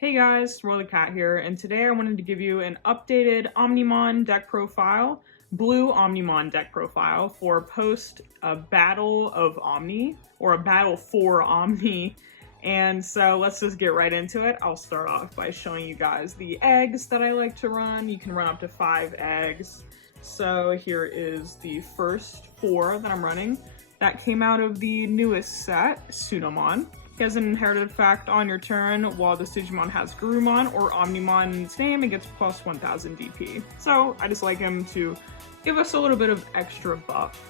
Hey guys, Roy the Cat here, and today I wanted to give you an updated Omnimon deck profile, blue Omnimon deck profile for post a battle of Omni, or a battle for Omni. And so let's just get right into it. I'll start off by showing you guys the eggs that I like to run. You can run up to 5 eggs. So here is the first 4 that I'm running. That came out of the newest set, Omnimon. He has an inherited effect on your turn while this Digimon has Gogumon or Omnimon in its name. It gets plus 1000 DP. So I just like him to give us a little bit of extra buff.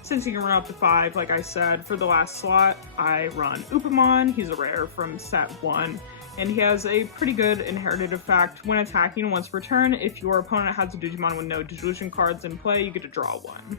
Since he can run up to 5, like I said, for the last slot, I run Upamon. He's a rare from set 1. And he has a pretty good inherited effect. When attacking once per turn, if your opponent has a Digimon with no Digillusion cards in play, you get to draw 1.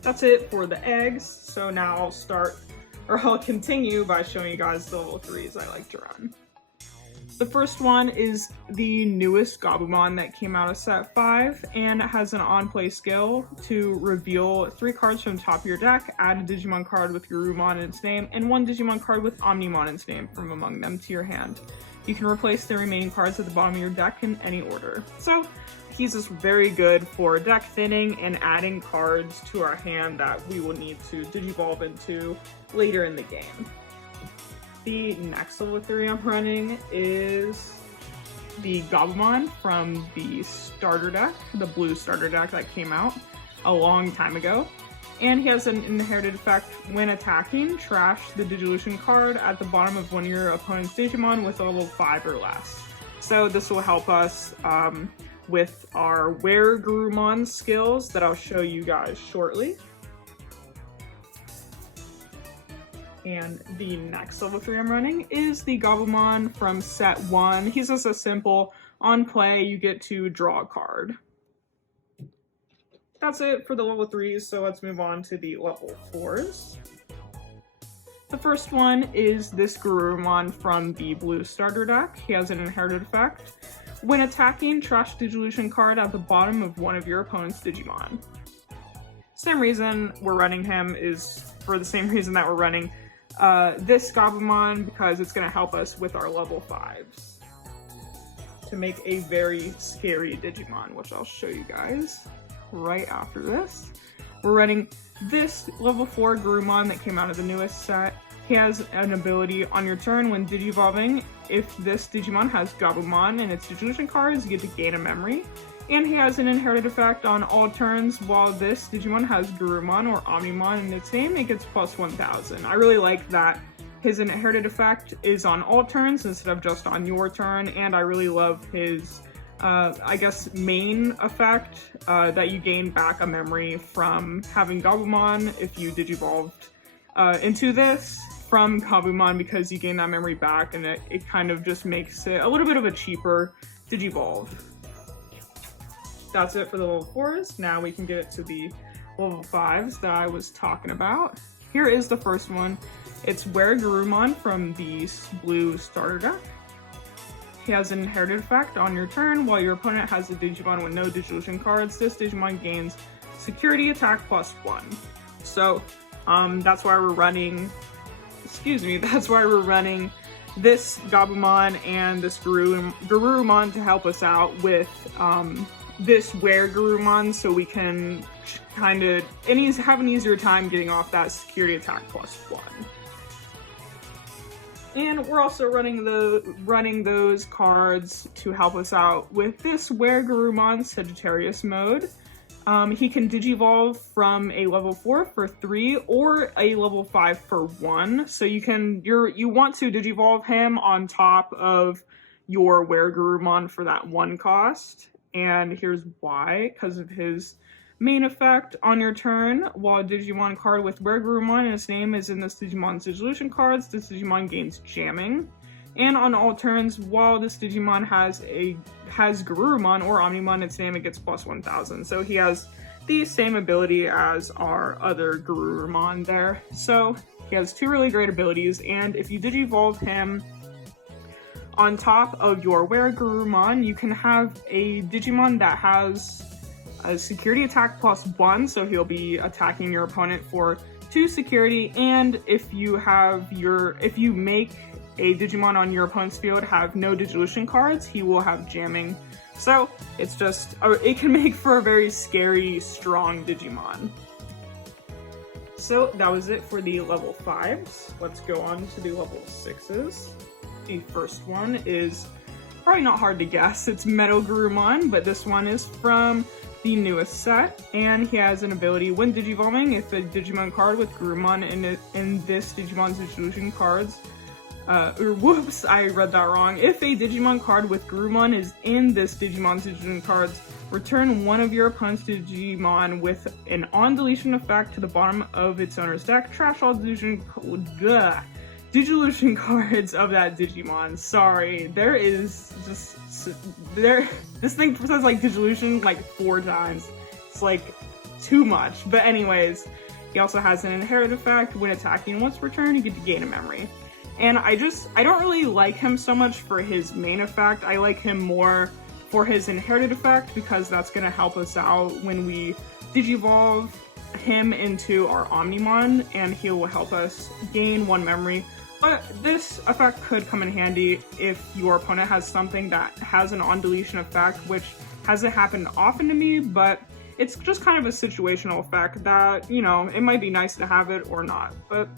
That's it for the eggs. So now I'll continue by showing you guys the level 3s I like to run. The first one is the newest Gogumon that came out of set 5, and it has an on-play skill to reveal 3 cards from the top of your deck, add a Digimon card with Gogumon in its name, and 1 Digimon card with Omnimon in its name from among them to your hand. You can replace the remaining cards at the bottom of your deck in any order. So he's just very good for deck thinning and adding cards to our hand that we will need to Digivolve into later in the game. The next level 3 I'm running is the Gogumon from the starter deck, the blue starter deck that came out a long time ago. And he has an inherited effect when attacking, trash the Digillusion card at the bottom of one of your opponent's Digimon with a level 5 or less. So this will help us with our Wear Gogumon skills that I'll show you guys shortly. And the next level 3 I'm running is the Gogumon from set 1. He's just a simple, on play, you get to draw a card. That's it for the level 3s, so let's move on to the level 4s. The first one is this Gogumon from the blue starter deck. He has an inherited effect. When attacking, trash Digillusion card at the bottom of one of your opponent's Digimon. Same reason we're running him is for the same reason that we're running this Gogumon, because it's going to help us with our level 5s to make a very scary Digimon, which I'll show you guys right after this. We're running this level 4 Gogumon that came out of the newest set. He has an ability on your turn when Digivolving. If this Digimon has Gogumon and its Digillusion cards, you get to gain a memory. And he has an inherited effect on all turns while this Digimon has Gogumon or Omnimon in its name, it gets plus 1000. I really like that his inherited effect is on all turns instead of just on your turn, and I really love his, I guess, main effect that you gain back a memory from having Gogumon if you Digivolved into this from Gogumon, because you gain that memory back, and it kind of just makes it a little bit of a cheaper Digivolve. That's it for the level 4s. Now we can get to the level 5s that I was talking about. Here is the first one. It's Wear Gogumon from the blue starter deck. He has an inherited effect on your turn. While your opponent has a Digimon with no Digillusion cards, this Digimon gains security attack plus 1. So that's why we're running, that's why we're running this Gogumon and this Gogumon to help us out with this Wear Gogumon, so we can kind of have an easier time getting off that security attack plus 1. And we're also running those cards to help us out with this Wear Gogumon Sagittarius mode. He can Digivolve from a level 4 for 3 or a level 5 for 1. So you want to Digivolve him on top of your Wear Gogumon for that 1 cost. And here's why: because of his main effect on your turn, while a Digimon card with Wear Gogumon and its name is in this Digimon's Digillusion cards, this Digimon gains jamming. And on all turns, while this Digimon has Gogumon or Omnimon in its name, it gets plus 1000. So he has the same ability as our other Gogumon there. So he has 2 really great abilities, and if you Digivolve him on top of your Wear Gogumon, you can have a Digimon that has a security attack plus 1, so he'll be attacking your opponent for 2 security, and if you make a Digimon on your opponent's field have no Digivolution cards, he will have jamming. So it's just, it can make for a very scary, strong Digimon. So that was it for the level 5s. Let's go on to the level 6s. The first one is probably not hard to guess. It's Metal Gogumon, but this one is from the newest set, and he has an ability when Digivolving. If a Digimon card with Gogumon in this Digimon's Digivolution cards, whoops, I read that wrong. If a Digimon card with Gogumon is in this Digimon's Digivolution cards, return one of your opponent's Digimon with an on-deletion effect to the bottom of its owner's deck. Trash all Digivolution cards of that Digimon. Sorry, there is just this thing says like Digivolution like 4 times. It's like too much. But anyways, he also has an inherited effect. When attacking once per turn, you get to gain a memory. And I don't really like him so much for his main effect. I like him more for his inherited effect because that's gonna help us out when we Digivolve him into our Omnimon, and he will help us gain 1 memory. But this effect could come in handy if your opponent has something that has an on-deletion effect, which hasn't happened often to me, but it's just kind of a situational effect that, you know, it might be nice to have it or not. But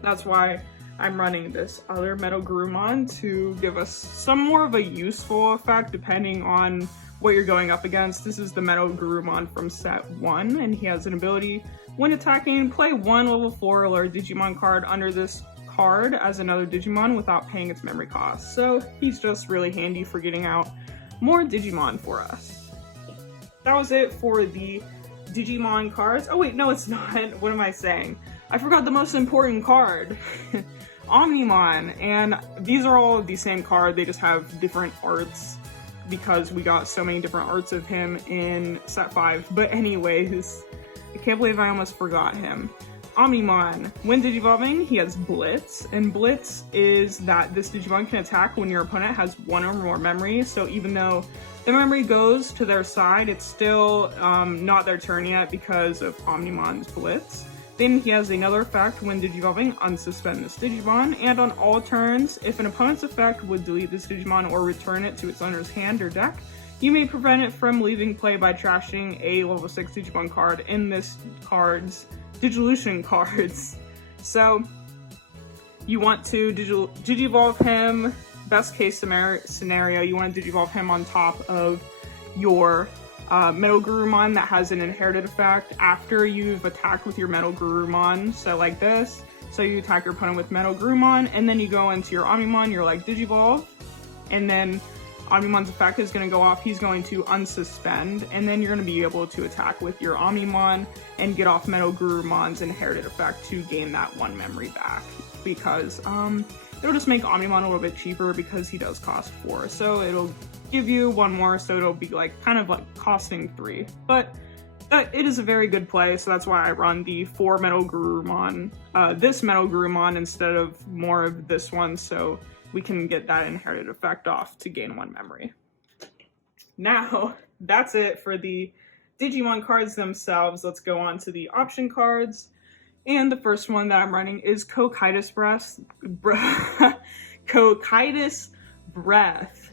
that's why I'm running this other Metal Gogumon to give us some more of a useful effect depending on what you're going up against. This is the Metal Gogumon from set 1, and he has an ability when attacking, play 1 level 4 alert Digimon card under this card as another Digimon without paying its memory cost. So he's just really handy for getting out more Digimon for us. That was it for the Digimon cards. Oh wait, no it's not. What am I saying? I forgot the most important card. Omnimon, and these are all the same card, they just have different arts because we got so many different arts of him in set 5. But anyways, I can't believe I almost forgot him. Omnimon, when Digivolving, he has Blitz, and Blitz is that this Digimon can attack when your opponent has 1 or more memories, so even though the memory goes to their side, it's still not their turn yet because of Omnimon's Blitz. Then he has another effect when Digivolving, unsuspend this Digimon, and on all turns, if an opponent's effect would delete this Digimon or return it to its owner's hand or deck, you may prevent it from leaving play by trashing a level 6 Digimon card in this card's Digivolution cards. So you want to Digivolve him, best case scenario, you want to Digivolve him on top of your Metal Gogumon that has an inherited effect after you've attacked with your Metal Gogumon, so like this. So you attack your opponent with Metal Gogumon, and then you go into your Omnimon, you're like Digivolve, and then Omnimon's effect is going to go off, he's going to unsuspend, and then you're going to be able to attack with your Omnimon and get off Metal Gurumon's inherited effect to gain that 1 memory back, because it'll just make Omnimon a little bit cheaper because he does cost 4, so it'll give you 1 more, so it'll be like kind of like costing 3. But it is a very good play, so that's why I run the 4 Metal Gogumon, this Metal Gogumon instead of more of this one, so we can get that inherited effect off to gain 1 memory. Now, that's it for the Digimon cards themselves. Let's go on to the option cards. And the first one that I'm running is Cocytus Breath,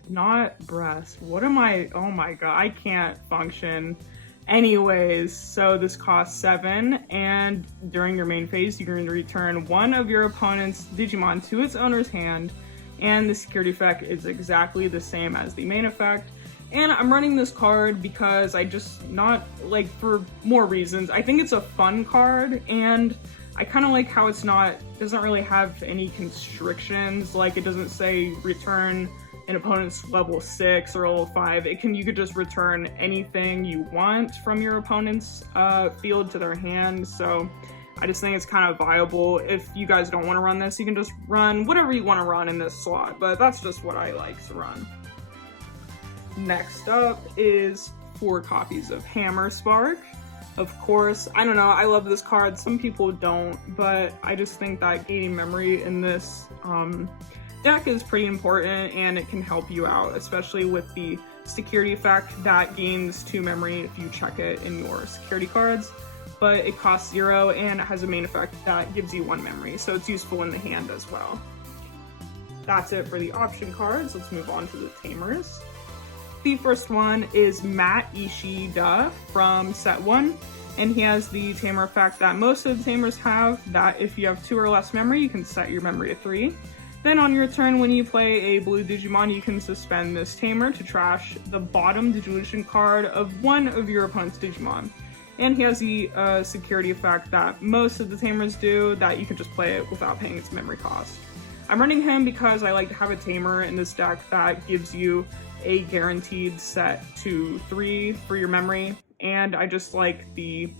not breast. What am I? Oh my god, I can't function. Anyways, so this costs 7, and during your main phase, you can return 1 of your opponent's Digimon to its owner's hand, and the security effect is exactly the same as the main effect. And I'm running this card because I just, not like for more reasons. I think it's a fun card, and I kind of like how it's not, doesn't really have any constrictions. Like it doesn't say return an opponent's level 6 or level 5. You could just return anything you want from your opponent's field to their hand. So I just think it's kind of viable. If you guys don't want to run this, you can just run whatever you want to run in this slot, but that's just what I like to run. Next up is 4 copies of Hammer Spark. Of course, I don't know, I love this card. Some people don't, but I just think that gaining memory in this deck is pretty important, and it can help you out, especially with the security effect that gains 2 memory if you check it in your security cards. But it costs 0 and it has a main effect that gives you 1 memory, so it's useful in the hand as well. that's it for the option cards. Let's move on to the Tamers. The first one is Matt Ishida from set 1, and he has the Tamer effect that most of the Tamers have, that if you have 2 or less memory, you can set your memory to 3. Then on your turn, when you play a blue Digimon, you can suspend this Tamer to trash the bottom Digivolution card of one of your opponent's Digimon. And he has the security effect that most of the Tamers do, that you can just play it without paying its memory cost. I'm running him because I like to have a Tamer in this deck that gives you a guaranteed set to 3 for your memory, and I just like the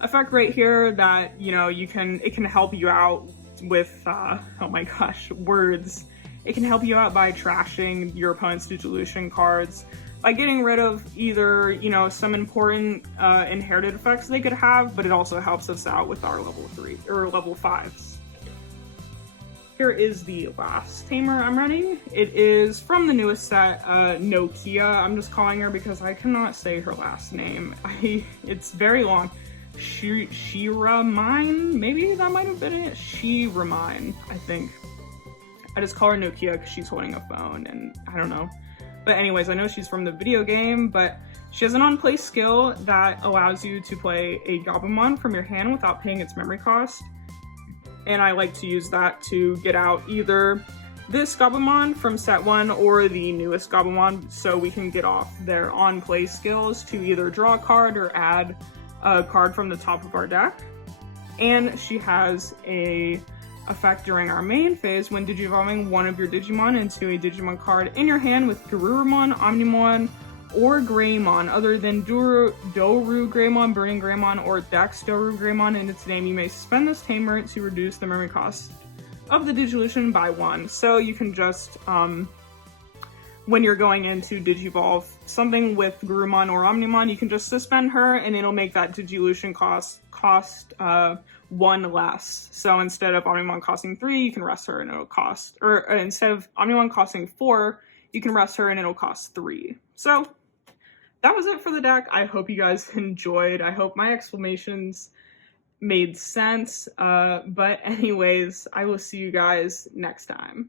effect right here that, you know, it can help you out with, oh my gosh, words. It can help you out by trashing your opponent's Digivolution cards, by getting rid of either, you know, some important inherited effects they could have, but it also helps us out with our level 3 or level 5s. Here is the last Tamer I'm running. It is from the newest set, Nokia. I'm just calling her because I cannot say her last name. It's very long. Shiramine? Maybe that might have been it? Shiramine, I think. I just call her Nokia because she's holding a phone, and I don't know. But anyways, I know she's from the video game, but she has an on-play skill that allows you to play a Gogumon from your hand without paying its memory cost. And I like to use that to get out either this Gogumon from set 1 or the newest Gogumon, so we can get off their on-play skills to either draw a card or add a card from the top of our deck. And she has a effect during our main phase when digivolving one of your Digimon into a Digimon card in your hand with Gogumon, Omnimon, or Greymon other than Doru Greymon, Burning Greymon, or Dex Doru Greymon in its name. You may suspend this Tamer to reduce the memory cost of the Digivolution by 1. So you can just, when you're going into Digivolve something with Gogumon or Omnimon, you can just suspend her and it'll make that Digivolution cost 1 less. So instead of Omnimon costing 3, you can rest her and it'll cost, or instead of Omnimon costing 4, you can rest her and it'll cost 3. So that was it for the deck. I hope you guys enjoyed. I hope my explanations made sense. But anyways, I will see you guys next time.